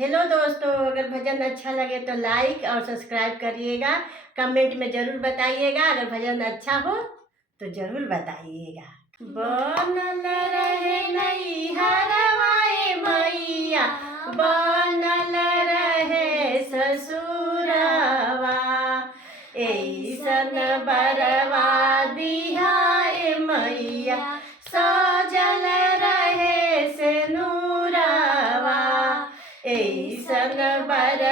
Hello दोस्तों, अगर भजन अच्छा लगे तो लाइक और सब्सक्राइब करिएगा। कमेंट में ज़रूर बताइएगा। अगर भजन अच्छा हो तो ज़रूर बताइएगा। बनल रहे नैहरवाए मैया, बनल रहे ससुरवा, ऐसन बरवा दिहाए मैया, सजल रहे से नूरवा, ऐसन बर